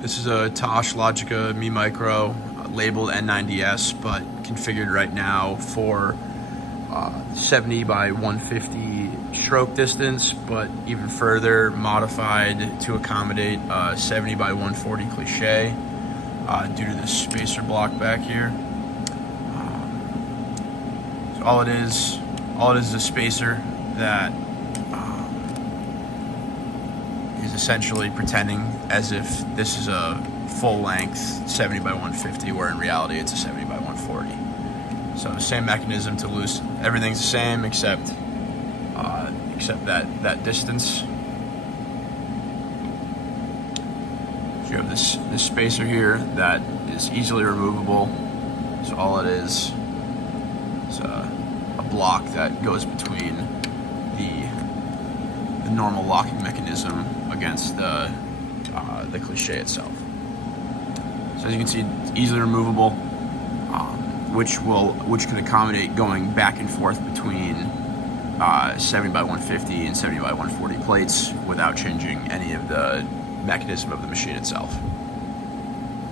This is a TOSH Micro, labeled N90S, but configured right now for 70 by 150 stroke distance, but even further modified to accommodate 70 by 140 cliche due to this spacer block back here. So all it is a spacer that is essentially pretending as if this is a full length 70 by 150, where in reality it's a 70 by 140. So the same mechanism to loose, everything's the same except that distance. So you have this spacer here that is easily removable. So all it is a block that goes between the normal locking mechanism against the cliche itself. So as you can see, it's easily removable, which can accommodate going back and forth between 70 by 150 and 70 by 140 plates without changing any of the mechanism of the machine itself.